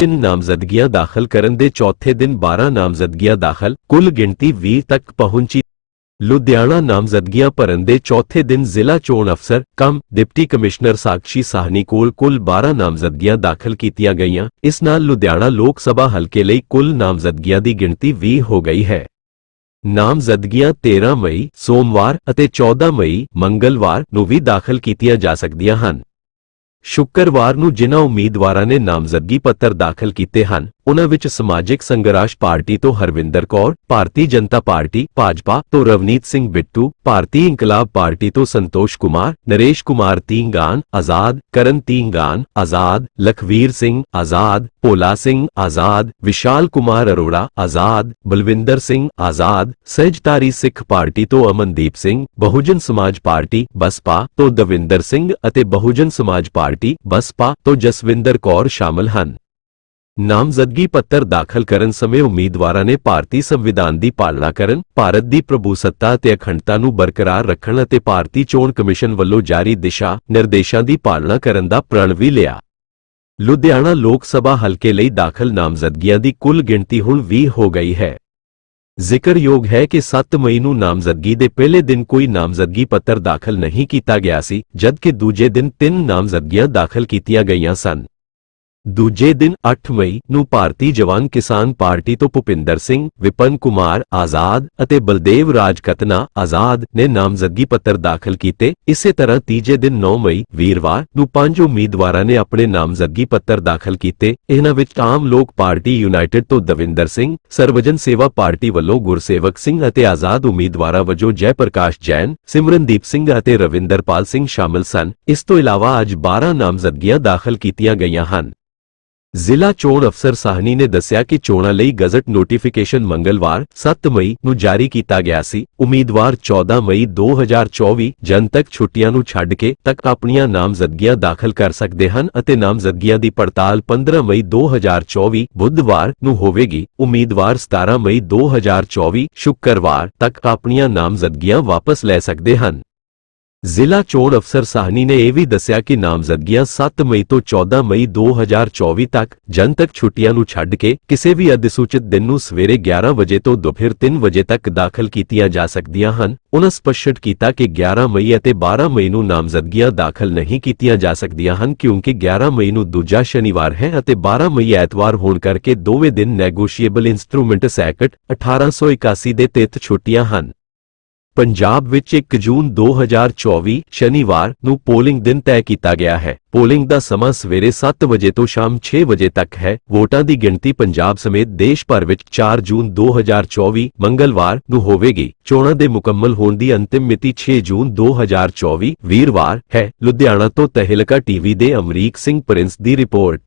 ਤਿੰਨ ਨਾਮਜ਼ਦਗੀਆਂ ਦਾਖਲ ਕਰਨ ਦੇ ਚੌਥੇ ਦਿਨ 12 ਨਾਮਜ਼ਦਗੀਆਂ ਦਾਖਲ, ਕੁੱਲ ਗਿਣਤੀ 20 ਤੱਕ ਪਹੁੰਚੀ। ਲੁਧਿਆਣਾ ਨਾਮਜ਼ਦਗੀਆਂ ਭਰਨ ਦੇ ਚੌਥੇ ਦਿਨ ਜ਼ਿਲ੍ਹਾ ਚੋਣ ਅਫਸਰ, cum, deputy commissioner Sakshi Sahni ਕੋਲ ਕੁੱਲ 12 ਨਾਮਜ਼ਦਗੀਆਂ ਦਾਖਲ ਕੀਤੀਆਂ ਗਈਆਂ। ਇਸ ਨਾਲ ਲੁਧਿਆਣਾ ਲੋਕ ਸਭਾ ਹਲਕੇ ਲਈ ਕੁੱਲ ਨਾਮਜ਼ਦਗੀਆਂ ਦੀ ਗਿਣਤੀ 20 ਹੋ ਗਈ ਹੈ। ਨਾਮਜ਼ਦਗੀਆਂ 13 ਮਈ, ਸੋਮਵਾਰ ਅਤੇ 14 ਮਈ, ਮੰਗਲਵਾਰ ਨੂੰ ਵੀ ਦਾਖਲ ਕੀਤੀਆਂ ਜਾ ਸਕਦੀਆਂ ਹਨ। ਸ਼ੁੱਕਰਵਾਰ ਨੂੰ ਜਿਨ੍ਹਾਂ ਉਮੀਦਵਾਰਾਂ ਨੇ ਨਾਮਜ਼ਦਗੀ ਪੱਤਰ ਦਾਖਲ ਕੀਤੇ ਹਨ ਉਨ੍ਹਾਂ ਵਿੱਚ ਸਮਾਜਿਕ ਸੰਘਰਸ਼ ਪਾਰਟੀ ਤੋਂ ਹਰਵਿੰਦਰ ਕੌਰ, ਭਾਰਤੀ ਜਨਤਾ ਪਾਰਟੀ, ਭਾਜਪਾ ਤੋਂ ਰਵਨੀਤ ਸਿੰਘ ਬਿੱਟੂ, ਭਾਰਤੀ ਇਨਕਲਾਬ ਪਾਰਟੀ ਤੋਂ ਸੰਤੋਸ਼ ਕੁਮਾਰ, ਨਰੇਸ਼ ਕੁਮਾਰ ਤੀਂਗਾਨ, ਆਜ਼ਾਦ, ਕਰਨ ਤੀਂਗਾਨ, ਆਜ਼ਾਦ, ਲਖਵੀਰ ਸਿੰਘ, ਆਜ਼ਾਦ, ਭੋਲਾ ਸਿੰਘ, ਆਜ਼ਾਦ, ਵਿਸ਼ਾਲ ਕੁਮਾਰ ਅਰੋੜਾ, ਆਜ਼ਾਦ, ਬਲਵਿੰਦਰ ਸਿੰਘ, ਆਜ਼ਾਦ ਸਹਿਜਤਾਰੀ ਸਿੱਖ ਪਾਰਟੀ ਤੋਂ ਅਮਨਦੀਪ ਸਿੰਘ, ਬਹੁਜਨ ਸਮਾਜ ਪਾਰਟੀ, ਬਸਪਾ ਤੋਂ ਦਵਿੰਦਰ ਸਿੰਘ ਅਤੇ ਬਹੁਜਨ ਸਮਾਜ ਪਾਰਟੀ, ਬਸਪਾ ਤੋਂ ਜਸਵਿੰਦਰ ਕੌਰ ਸ਼ਾਮਲ ਹਨ। ਨਾਮਜ਼ਦਗੀ ਪੱਤਰ ਦਾਖਲ ਕਰਨ ਸਮੇਂ ਉਮੀਦਵਾਰਾਂ ਨੇ ਭਾਰਤੀ ਸੰਵਿਧਾਨ ਦੀ ਪਾਲਣਾ ਕਰਨ, ਭਾਰਤ ਦੀ ਪ੍ਰਭੂਸੱਤਾ ਅਤੇ ਅਖੰਡਤਾ ਨੂੰ ਬਰਕਰਾਰ ਰੱਖਣ ਅਤੇ ਭਾਰਤੀ ਚੋਣ ਕਮਿਸ਼ਨ ਵੱਲੋਂ ਜਾਰੀ ਦਿਸ਼ਾ ਨਿਰਦੇਸ਼ਾਂ ਦੀ ਪਾਲਣਾ ਕਰਨ ਦਾ ਪ੍ਰਣ ਵੀ ਲਿਆ। ਲੁਧਿਆਣਾ ਲੋਕ ਸਭਾ ਹਲਕੇ ਲਈ ਦਾਖਲ ਨਾਮਜ਼ਦਗੀਆਂ ਦੀ ਕੁੱਲ ਗਿਣਤੀ ਹੁਣ 20 ਹੋ ਗਈ ਹੈ। ਜ਼ਿਕਰਯੋਗ ਹੈ ਕਿ 7 ਮਈ ਨੂੰ ਨਾਮਜ਼ਦਗੀ ਦੇ ਪਹਿਲੇ ਦਿਨ ਕੋਈ ਨਾਮਜ਼ਦਗੀ ਪੱਤਰ ਦਾਖਲ ਨਹੀਂ ਕੀਤਾ ਗਿਆ ਸੀ, ਜਦਕਿ ਦੂਜੇ ਦਿਨ ਤਿੰਨ ਨਾਮਜ਼ਦਗੀਆਂ ਦਾਖਲ ਕੀਤੀਆਂ ਗਈਆਂ ਸਨ। ਦੂਜੇ ਦਿਨ 8 ਮਈ ਨੂੰ ਭਾਰਤੀ ਜਵਾਨ ਕਿਸਾਨ ਪਾਰਟੀ ਤੋਂ ਭੁਪਿੰਦਰ ਸਿੰਘ, ਵਿਪਨ ਕੁਮਾਰ, ਆਜ਼ਾਦ ਅਤੇ ਬਲਦੇਵ ਰਾਜ ਕਤਨਾ ਆਜ਼ਾਦ ਨੇ ਨਾਮਜ਼ਦਗੀ ਪੱਤਰ ਦਾਖਲ ਕੀਤੇ। ਇਸੇ ਤਰ੍ਹਾਂ ਤੀਜੇ ਦਿਨ 9 ਮਈ ਵੀਰਵਾਰ ਨੂੰ ਪੰਜ ਉਮੀਦਵਾਰਾਂ ਨੇ ਆਪਣੇ ਨਾਮਜ਼ਦਗੀ ਪੱਤਰ ਦਾਖਲ ਕੀਤੇ। ਇਹਨਾਂ ਵਿੱਚ ਆਮ ਲੋਕ ਪਾਰਟੀ ਯੂਨਾਈਟਿਡ ਤੋਂ ਦਵਿੰਦਰ ਸਿੰਘ, ਸਰਵਜਨ ਸੇਵਾ ਪਾਰਟੀ ਵੱਲੋਂ ਗੁਰਸੇਵਕ ਸਿੰਘ ਅਤੇ ਆਜ਼ਾਦ ਉਮੀਦਵਾਰਾਂ ਵਜੋਂ ਜੈ ਪ੍ਰਕਾਸ਼ ਜੈਨ, ਸਿਮਰਨਦੀਪ ਸਿੰਘ ਅਤੇ ਰਵਿੰਦਰਪਾਲ ਸਿੰਘ ਸ਼ਾਮਲ ਸਨ। ਇਸ ਤੋਂ ਇਲਾਵਾ ਅੱਜ 12 ਨਾਮਜ਼ਦਗੀਆਂ ਦਾਖਲ ਕੀਤੀਆਂ ਗਈਆਂ ਹਨ। ਜ਼ਿਲ੍ਹਾ ਚੋਣ ਅਫਸਰ ਸਾਹਨੀ ਨੇ ਦੱਸਿਆ ਕਿ ਚੋਣਾਂ ਲਈ ਗਜ਼ਟ ਨੋਟੀਫਿਕੇਸ਼ਨ ਮੰਗਲਵਾਰ 7 ਮਈ ਨੂੰ ਜਾਰੀ ਕੀਤਾ ਗਿਆ ਸੀ। ਉਮੀਦਵਾਰ 14 ਮਈ 2024 ਜਨਤਕ ਛੁੱਟੀਆਂ ਨੂੰ ਛੱਡ ਕੇ ਤੱਕ ਆਪਣੀਆਂ ਨਾਮਜ਼ਦਗੀਆਂ ਦਾਖਲ ਕਰ ਸਕਦੇ ਹਨ ਅਤੇ ਨਾਮਜ਼ਦਗੀਆਂ ਦੀ ਪੜਤਾਲ 15 ਮਈ 2024 ਬੁੱਧਵਾਰ ਨੂੰ ਹੋਵੇਗੀ। ਉਮੀਦਵਾਰ 17 ਮਈ 2024 ਸ਼ੁੱਕਰਵਾਰ ਤੱਕ ਆਪਣੀਆਂ ਨਾਮਜ਼ਦਗੀਆਂ ਵਾਪਸ ਲੈ ਸਕਦੇ ਹਨ। ਜ਼ਿਲ੍ਹਾ ਚੋਣ ਅਫਸਰ ਸਾਹਨੀ ਨੇ ਇਹ ਵੀ ਦੱਸਿਆ ਕਿ ਨਾਮਜ਼ਦਗੀਆਂ 7 ਮਈ ਤੋਂ 14 ਮਈ 2024 ਤੱਕ ਜਨਤਕ ਛੁੱਟੀਆਂ ਨੂੰ ਛੱਡ ਕੇ ਕਿਸੇ ਵੀ ਅਧਿਸੂਚਿਤ ਦਿਨ ਨੂੰ ਸਵੇਰੇ 11 ਵਜੇ ਤੋਂ ਦੁਪਹਿਰ 3 ਵਜੇ ਤੱਕ ਦਾਖਲ ਕੀਤੀਆਂ ਜਾ ਸਕਦੀਆਂ ਹਨ। ਉਨ੍ਹਾਂ ਸਪਸ਼ਟ ਕੀਤਾ ਕਿ 11 ਮਈ ਅਤੇ 12 ਮਈ ਨੂੰ ਨਾਮਜ਼ਦਗੀਆਂ ਦਾਖਲ ਨਹੀਂ ਕੀਤੀਆਂ ਜਾ ਸਕਦੀਆਂ ਹਨ ਕਿਉਂਕਿ 11 ਮਈ ਨੂੰ ਦੂਜਾ ਸ਼ਨੀਵਾਰ ਹੈ ਅਤੇ 12 ਮਈ ਐਤਵਾਰ ਹੋਣ ਕਰਕੇ ਦੋਵੇਂ ਦਿਨ ਨੈਗੋਸ਼ੀਏਬਲ ਇਨਸਟਰੂਮੈਂਟਸ ਐਕਟ 1881 ਦੇ ਤਹਿਤ ਛੁੱਟੀਆਂ ਹਨ। ਪੰਜਾਬ ਵਿੱਚ 1 ਜੂਨ 2024 ਸ਼ਨੀਵਾਰ ਨੂੰ ਪੋਲਿੰਗ ਦਿਨ ਤੈਅ ਕੀਤਾ ਗਿਆ ਹੈ। ਪੋਲਿੰਗ ਦਾ ਸਮਾਂ ਸਵੇਰੇ 7 ਵਜੇ ਤੋਂ ਸ਼ਾਮ 6 ਵਜੇ ਤੱਕ ਹੈ। ਵੋਟਾਂ ਦੀ ਗਿਣਤੀ ਪੰਜਾਬ ਸਮੇਤ ਦੇਸ਼ ਭਰ ਵਿੱਚ 4 ਜੂਨ 2024 ਮੰਗਲਵਾਰ ਨੂੰ ਹੋਵੇਗੀ। ਚੋਣਾਂ ਦੇ ਮੁਕੰਮਲ ਹੋਣ ਦੀ ਅੰਤਿਮ ਮਿਤੀ 6 ਜੂਨ 2024 ਵੀਰਵਾਰ ਹੈ। ਲੁਧਿਆਣਾ ਤੋਂ ਤਹਿਲਕਾ ਟੀਵੀ ਦੇ ਅਮਰੀਕ ਸਿੰਘ ਪ੍ਰਿੰਸ ਦੀ ਰਿਪੋਰਟ।